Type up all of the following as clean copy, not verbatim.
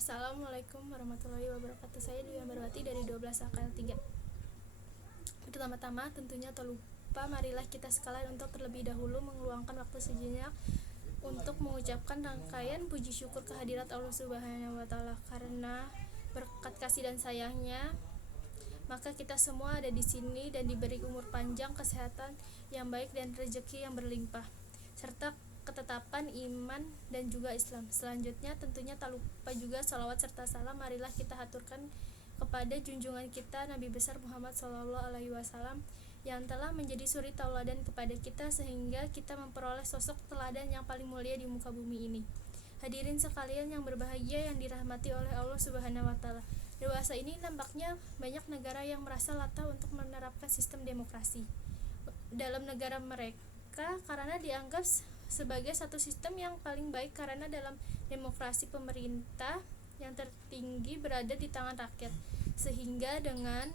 Assalamualaikum warahmatullahi wabarakatuh. Saya Dwi Ambarwati dari 12 AKL 3. Pertama-tama tentunya tak lupa marilah kita sekalian untuk terlebih dahulu meluangkan waktu sejenak untuk mengucapkan rangkaian puji syukur kehadirat Allah Subhanahu wa taala. Karena berkat kasih dan sayangnya maka kita semua ada di sini dan diberi umur panjang, kesehatan yang baik dan rezeki yang berlimpah, serta ketetapan iman dan juga Islam. Selanjutnya tentunya tak lupa juga salawat serta salam marilah kita haturkan kepada junjungan kita Nabi besar Muhammad SAW yang telah menjadi suri tauladan kepada kita sehingga kita memperoleh sosok teladan yang paling mulia di muka bumi ini. Hadirin sekalian yang berbahagia yang dirahmati oleh Allah Subhanahu wa taala. Dewasa ini nampaknya banyak negara yang merasa latah untuk menerapkan sistem demokrasi dalam negara mereka karena dianggap sebagai satu sistem yang paling baik, karena dalam demokrasi pemerintah yang tertinggi berada di tangan rakyat, sehingga dengan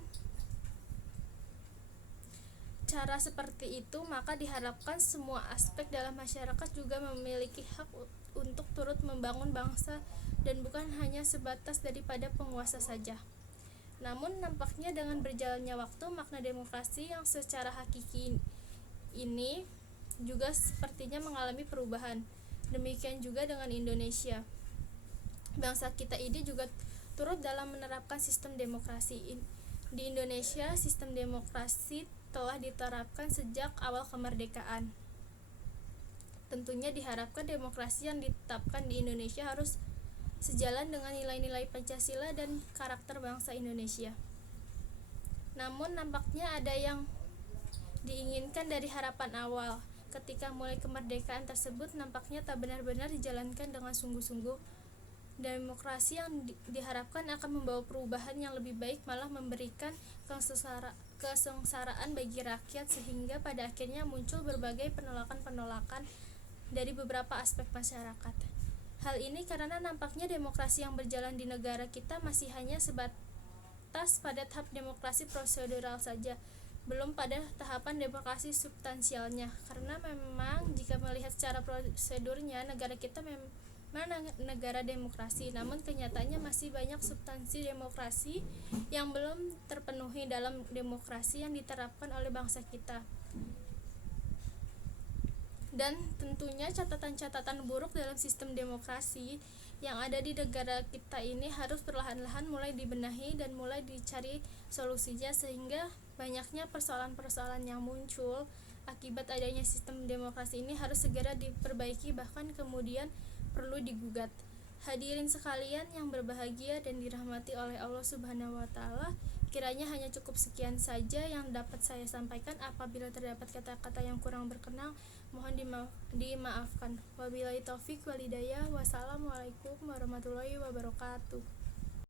cara seperti itu maka diharapkan semua aspek dalam masyarakat juga memiliki hak untuk turut membangun bangsa dan bukan hanya sebatas daripada penguasa saja. Namun nampaknya dengan berjalannya waktu makna demokrasi yang secara hakiki ini juga sepertinya mengalami perubahan. Demikian juga dengan Indonesia. Bangsa kita ini juga turut dalam menerapkan sistem demokrasi. Di Indonesia, sistem demokrasi telah diterapkan sejak awal kemerdekaan. Tentunya diharapkan demokrasi yang ditetapkan di Indonesia harus sejalan dengan nilai-nilai Pancasila dan karakter bangsa Indonesia. Namun nampaknya ada yang diinginkan dari harapan awal. Ketika mulai kemerdekaan tersebut nampaknya tak benar-benar dijalankan dengan sungguh-sungguh. Demokrasi yang diharapkan akan membawa perubahan yang lebih baik malah memberikan kesengsaraan bagi rakyat, sehingga pada akhirnya muncul berbagai penolakan-penolakan dari beberapa aspek masyarakat. Hal ini karena nampaknya demokrasi yang berjalan di negara kita masih hanya sebatas pada tahap demokrasi prosedural saja, belum pada tahapan demokrasi substansialnya. Karena memang jika melihat secara prosedurnya negara kita memang negara demokrasi, namun kenyataannya masih banyak substansi demokrasi yang belum terpenuhi dalam demokrasi yang diterapkan oleh bangsa kita. Dan tentunya catatan-catatan buruk dalam sistem demokrasi yang ada di negara kita ini harus perlahan-lahan mulai dibenahi dan mulai dicari solusinya, sehingga banyaknya persoalan-persoalan yang muncul akibat adanya sistem demokrasi ini harus segera diperbaiki, bahkan kemudian perlu digugat. Hadirin sekalian yang berbahagia dan dirahmati oleh Allah Subhanahu wa taala, kiranya hanya cukup sekian saja yang dapat saya sampaikan. Apabila terdapat kata-kata yang kurang berkenan, mohon dimaafkan. Wabillahi taufik wal hidayah. Wassalamualaikum warahmatullahi wabarakatuh.